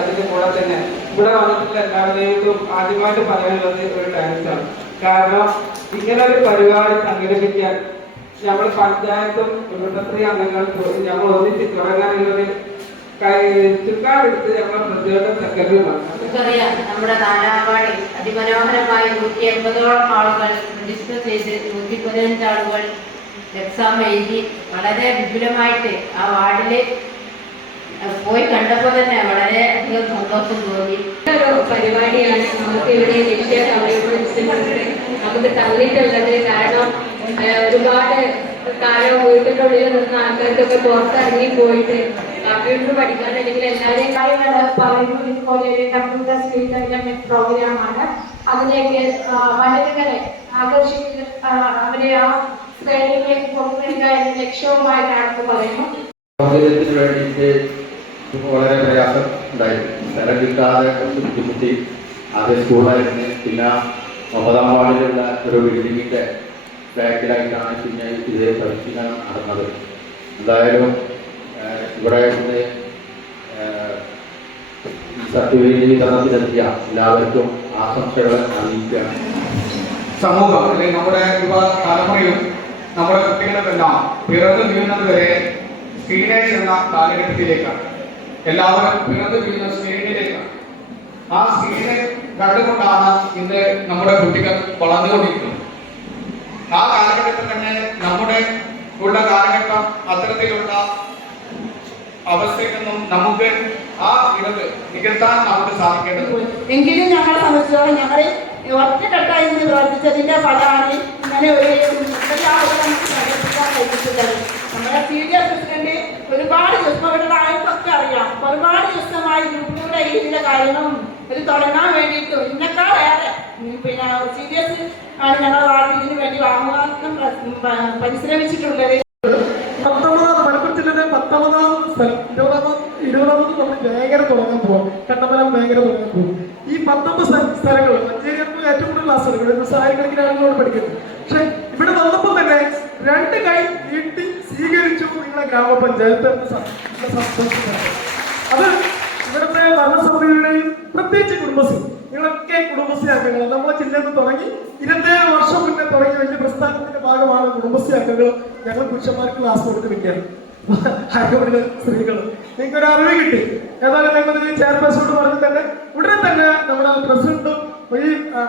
അതിന്റെ കൂടെ തന്നെ ഇവിടെ വന്നിട്ടുള്ള എല്ലാവരെയും ആദ്യമായിട്ട് പറയാനുള്ളത് ഒരു താങ്ക്സാണ്. കാരണം ഇങ്ങനെ ഒരു പരിപാടി സംഘടിപ്പിക്കാൻ നമ്മൾ പഞ്ചായത്തും കുടുംബശ്രീ അംഗങ്ങൾ നമ്മൾ ഒന്നിച്ച് തുടങ്ങാനുള്ളത് ചുക്കാടെടുത്ത് ഞങ്ങൾ പ്രതിരോധ സെക്രട്ടറിമാണ്. നമുക്കറിയാം നമ്മുടെ നാലാംവാർഡിൽ അതിമനോഹരമായി 180ഓളം ആളുകൾ രജിസ്റ്റർ ചെയ്ത് 115 ആളുകൾ എക്സാം എഴുതി വളരെ വിപുലമായിട്ട് ആ വാർഡിൽ പോയി കണ്ടപ്പോൾ തന്നെ വളരെ അധികം സന്തോഷം തോന്നി. ഒരു പരിപാടിയാണ് നമുക്ക് ഇവിടെ ലക്ഷ്യ നമുക്ക് തന്നിട്ടുള്ളത്. കാരണം ഒരുപാട് കാലം വീട്ടിൻ്റെ ഉള്ളിൽ നിന്ന ആൾക്കാർക്കൊക്കെ പുറത്തിറങ്ങി പോയിട്ട് കമ്പ്യൂട്ടർ പഠിക്കാൻ അല്ലെങ്കിൽ എല്ലാവരെയും കമ്പ്യൂട്ടർ സ്കിൽ ഡെവലപ്മെന്റ് പ്രോഗ്രാമാണ്. അതിലേക്ക് വനിതകളെ ആകർഷിക്കുന്ന അവരെ ആ ശ്രേണിയിലേക്ക് കൊണ്ടുവരിക എന്ന ലക്ഷ്യവുമായിട്ടാണെന്ന് പറയുന്നു. സൗകര്യത്തിന് വേണ്ടിയിട്ട് വളരെ പ്രയാസം ഉണ്ടായി. സ്ഥലം കിട്ടാതെ ബുദ്ധിമുട്ടി. ആദ്യം സ്കൂളായിരുന്നു, പിന്നെ 9ാം വാർഡിലുള്ള ഒരു ബിൽഡിങ്ങിൻ്റെ ബാക്കിലായിട്ടാണ് പിന്നെ ഇത് പരിശീലനം നടന്നത്. എന്തായാലും ഇവിടെ നിന്ന് സർട്ടിഫിക്കറ്റ് വിതരണത്തിലെത്തിയ എല്ലാവർക്കും ആശംസകൾ അറിയിക്കുകയാണ്. സമൂഹം അല്ലെങ്കിൽ നമ്മുടെ യുവ തലമുറയും നമ്മുടെ കുട്ടികളുമെല്ലാം പിറന്നു വീഴുന്നത് വരെ സ്ക്രീനേജ് എന്ന കാലഘട്ടത്തിലേക്കാണ്. എല്ലാവരും പിറന്നു വീഴുന്ന സ്ക്രീനിലേക്കാണ്. ആ സ്ക്രീനെ കണ്ടുകൊണ്ടാണ് ഇന്ന് നമ്മുടെ കുട്ടികൾ വളർന്നുകൊണ്ടിരിക്കുന്നത്. ആ കാലഘട്ടത്തിൽ തന്നെ നമ്മുടെ ഉള്ള കാലഘട്ടം അത്തരത്തിലുള്ള അവസ്ഥയിൽ നിന്നും നമുക്ക് ആ ഇടത് നികത്താൻ നമുക്ക് സാധിക്കേണ്ടതുണ്ട്. എങ്കിലും ഞങ്ങളെ സംബന്ധിച്ചോളം ഞങ്ങൾ ഒറ്റക്കെട്ടായി നിന്ന് പ്രവർത്തിച്ചതിന്റെ ഫലമാണ് ഇങ്ങനെ ഒരു കഴിഞ്ഞിട്ടുള്ളത്. നമ്മുടെ CDS പ്രസിഡന്റ് ഒരുപാട് ദിവസം ആൾക്കൊക്കെ അറിയാം. ഒരുപാട് ദിവസമായി ഗ്രൂപ്പിലൂടെ ഇതിന്റെ കാര്യങ്ങളും ഇത് തുടങ്ങാൻ വേണ്ടിയിട്ട് ഇന്നേക്കാളേറെ പിന്നെ CDS ആണ് ഞങ്ങൾ ഇതിനു വേണ്ടി വാങ്ങുവാനും പരിശ്രമിച്ചിട്ടുള്ളത്. 19ാം ജില്ലയിലെ 19ാം സ്ഥലം 20ാമത് നമ്മൾ ഭയങ്കര തുടങ്ങാൻ പോവാം. കട്ടപ്പന ഭയങ്കര തുടങ്ങാൻ പോകും. ഈ 19 സ്ഥലങ്ങൾ മഞ്ചേരിയാണ് ഏറ്റവും കൂടുതൽ ക്ലാസ്സുകൾ. ആയിരക്കണക്കിന് ആളുകളോട് പഠിക്കുന്നത്. പക്ഷെ ഇവിടെ വന്നപ്പോൾ തന്നെ 2 കൈ നീട്ടി സ്വീകരിച്ചു നിങ്ങളെ ഗ്രാമപഞ്ചായത്ത് അത് ഇവിടുത്തെ ഭരണസമിതികളുടെയും പ്രത്യേകിച്ച് കുടുംബശ്രീ നിങ്ങളൊക്കെ കുടുംബശ്രീ അംഗങ്ങൾ നമ്മളെ ജില്ലയിൽ നിന്ന് തുടങ്ങി 27 വർഷം മുന്നേ തുടങ്ങിയ വലിയ പ്രസ്ഥാനത്തിന്റെ ഭാഗമാണ് കുടുംബശ്രീ അംഗങ്ങൾ. ഞങ്ങൾ പുരുഷന്മാർക്ക് ക്ലാസ് കൊടുത്തിരിക്കുകയാണ്. സ്ത്രീകൾ നിങ്ങൾക്ക് ഒരു അറിവ് കിട്ടി. ഏതായാലും ഞങ്ങൾ ചെയർപേഴ്സണോട് പറഞ്ഞ് തന്നെ ഉടനെ തന്നെ നമ്മുടെ പ്രസിഡന്റും ഈ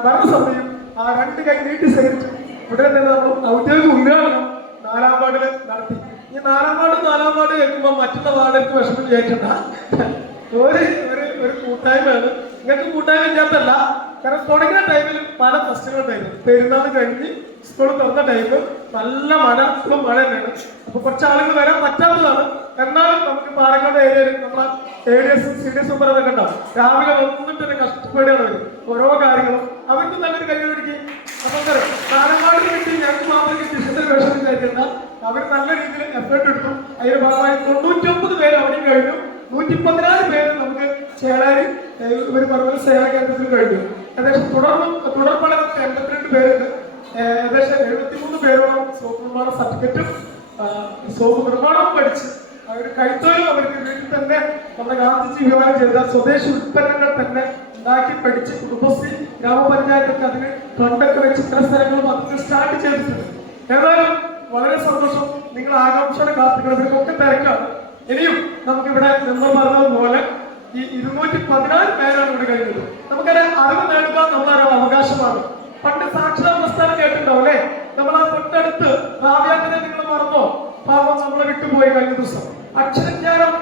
ഭരണസമിതിയും ആ 2 കൈ നീട്ടി സ്വീകരിച്ചു. ഉടനെ തന്നെ നമ്മൾ ഔദ്യോഗിക ഉദ്ഘാടനം 4ാം വാർഡിൽ നടത്തി. ഈ 4ാം വാർഡ് കേൾക്കുമ്പോൾ മറ്റുള്ള വാർഡിലേക്ക് വിഷമം ചെയ്തിട്ടുണ്ട്. ഒരു കൂട്ടായ്മയാണ്. നിങ്ങൾക്ക് കൂട്ടായ്മ ഇല്ലാത്തല്ല. കാരണം തുടങ്ങിയ ടൈമിൽ പല പ്രശ്നങ്ങളുണ്ടായിരുന്നു. പെരുന്നാൾ കഴിഞ്ഞ് സ്കൂൾ തുറന്ന ടൈം നല്ല മഴ, ഇപ്പോഴും മഴ തന്നെയാണ്. അപ്പൊ കുറച്ച് ആളുകൾ വരാൻ പറ്റാത്തതാണ്. എന്നാലും നമുക്ക് പാലക്കാട് ഏരിയയിൽ നമ്മളെ ADS CDS ഒക്കെ ഉണ്ടാവും. രാവിലെ വന്നിട്ട് തന്നെ കഷ്ടപ്പെടുകയാണ് അവർ ഓരോ കാര്യങ്ങളും. അവർക്ക് നല്ലൊരു കൈകൊടുക്കി. അപ്പൊ പാലക്കാട് കിട്ടി ഞങ്ങൾക്ക് മാത്രം കിട്ടി വിഷമം വിചാരിക്കുന്ന അവർ നല്ല രീതിയിൽ എഫേർട്ട് എടുത്തു. അതിന്റെ ഭാഗമായി 99 പേര് അവിടെയും കഴിഞ്ഞു. 114 പേര് നമുക്ക് ചേളാരി ഒരു പറഞ്ഞ സേവാ കേന്ദ്രത്തിൽ കഴിഞ്ഞു. ഏകദേശം തുടർ പഠനത്തിൽ 82 പേരുണ്ട്. ഏകദേശം 73 പേരോളം സോപ്പ് നിർമ്മാണ സർട്ടിഫിക്കറ്റും സോപ്പ് നിർമ്മാണവും പഠിച്ച് അവർ കൈത്തൊഴിലും അവർക്ക് വീട്ടിൽ തന്നെ നമ്മുടെ ഗാന്ധിജി വിഭാവനം ചെയ്ത സ്വദേശി ഉൽപ്പന്നങ്ങൾ തന്നെ ഉണ്ടാക്കി പഠിച്ച് കുടുംബശ്രീ ഗ്രാമപഞ്ചായത്തൊക്കെ അതിന് ഫണ്ടൊക്കെ വെച്ച് ഇത്ര സ്ഥലങ്ങളും അതിന് സ്റ്റാർട്ട് ചെയ്തിട്ടുണ്ട്. ഏതായാലും വളരെ സന്തോഷം. നിങ്ങൾ ആകാംക്ഷയുടെ കാത്തുകളൊക്കെ തിരക്കാണ്. ഇനിയും നമുക്കിവിടെ നമ്മൾ പറഞ്ഞതുപോലെ ഈ 214 പേരാണ് ഇവിടെ കഴിഞ്ഞത്. നമുക്കറിയാം അറിവ് നേടുക നമ്മളൊരു അവകാശമാണ്. പണ്ട് സാക്ഷരതാ പ്രസ്ഥാനം കേട്ടിട്ടുണ്ടാവും അല്ലെ? നമ്മളാ തൊട്ടടുത്ത് ഭാവ്യാന്തരം നിങ്ങൾ മറന്നോ? ഭാവം നമ്മളെ വിട്ടുപോയി കഴിഞ്ഞ ദിവസം. അക്ഷരജ്ഞാനം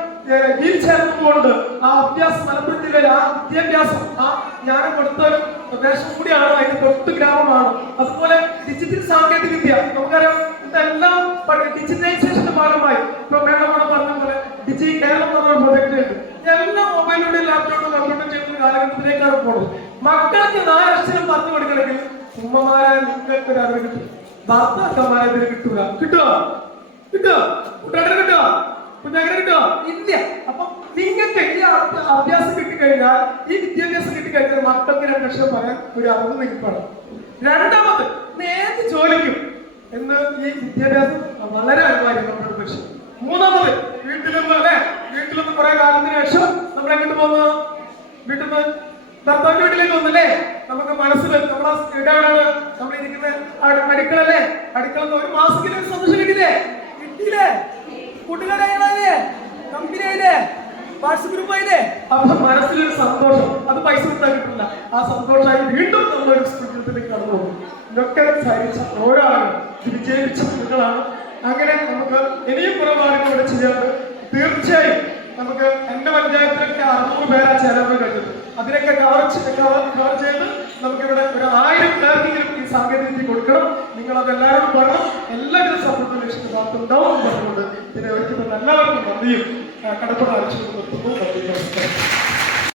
ഈ ചേർന്നുകൊണ്ട് ആ അഭ്യാസം മലപ്പുറത്തിലെ ആ വിദ്യാഭ്യാസം ആ ജ്ഞാനം കൊടുത്ത ഒരു പ്രദേശം കൂടിയാണ്. അതിന്റെ തൊട്ട് ഗ്രാമമാണ്. അതുപോലെ ഡിജിറ്റൽ സാങ്കേതിക വിദ്യ നമുക്കറിയാം. ഇതെല്ലാം ഡിജിറ്റലൈസേഷന്റെ ഭാഗമായി ഇപ്പൊ മേഡമോടെ പറഞ്ഞ പോലെ ഡിജി കേരളം പറഞ്ഞ പ്രൊജക്ട് ഉണ്ട്. എല്ലാം മൊബൈലിലൂടെ ലാപ്ടോപ്പ് കമ്പ്യൂട്ടർ ചെയ്യുന്ന കാലഘട്ടത്തിലേക്കാണ് പോകുന്നത്. മക്കൾക്ക് 4 അക്ഷരം പറഞ്ഞു കൊടുക്കണമെങ്കിൽ ഉമ്മമാരെ നിങ്ങൾക്ക് ഒരു അറിവ് കിട്ടും. ഭർത്താക്കന്മാരെ ഇതിന് കിട്ടൂല. കിട്ടുക കുട്ടികളെ കിട്ടുക കുഞ്ഞാങ്ങനെ കിട്ടുക ഇല്ല. അപ്പൊ നിങ്ങൾക്ക് ഈ അഭ്യാസം കിട്ടിക്കഴിഞ്ഞാൽ ഈ വിദ്യാഭ്യാസം കിട്ടിക്കഴിഞ്ഞാൽ മക്കൾക്ക് 2 അക്ഷരം പറയാൻ ഒരു അറിവ് നിങ്ങൾക്ക് വേണം. രണ്ടാമത് ഏത് ജോലിക്കും എന്ന് ഈ വിദ്യാഭ്യാസം വളരെ അനിവാര്യമാണ്. പക്ഷെ മൂന്നാമത് വീട്ടിലൊന്ന് കുറെ കാലത്തിന് ശേഷം നമ്മൾ എങ്ങോട്ട് പോകുന്നത് വീട്ടിൽ നിന്ന് ഭർത്താവിന്റെ വീട്ടിലേക്ക് വന്നല്ലേ, നമുക്ക് മനസ്സിൽ നമ്മളെ ഇടാനാണ് നമ്മളിരിക്കുന്ന അടുക്കളല്ലേ, അടുക്കള 1 മാസത്തിൽ ഒരു സന്തോഷം കിട്ടിയില്ലേ? കൂട്ടുകാരായില്ലേ, കമ്പനിയായില്ലേ, വാട്സപ്പ് ഗ്രൂപ്പായില്ലേ? അപ്പൊ മനസ്സിലൊരു സന്തോഷം, അത് പൈസ കൊടുത്താൽ കിട്ടില്ല. ആ സന്തോഷമായി വീണ്ടും നമ്മളൊരു ജീവിതത്തിലേക്ക് കടന്നു പോകും. ഇതൊക്കെ സഹിച്ച ഓരോ ആളുകൾ വിജയിപ്പിച്ച കുട്ടികളാണ്. അങ്ങനെ നമുക്ക് ഇനിയും കുറെ കാര്യങ്ങൾ ഇവിടെ ചെയ്യാറുണ്ട്. തീർച്ചയായും നമുക്ക് എന്റെ പഞ്ചായത്തിലൊക്കെ 600 പേരാ ചേരാൻ കഴിഞ്ഞത്. അതിനൊക്കെ കവർ ചെയ്ത് നമുക്കിവിടെ ഒരു 1000 പേർക്കെങ്കിലും ഈ സാങ്കേതിക കൊടുക്കണം. നിങ്ങൾ അത് എല്ലാവരോടും പറഞ്ഞു, എല്ലാവരും സപ്പോർട്ട് ലക്ഷ്യത്തിലുണ്ടാവും പറഞ്ഞുകൊണ്ട് ഇതിനെ ഒരിക്കലും എല്ലാവർക്കും നന്ദിയും കടപ്പാട് അയച്ചു നിർത്തുന്നു.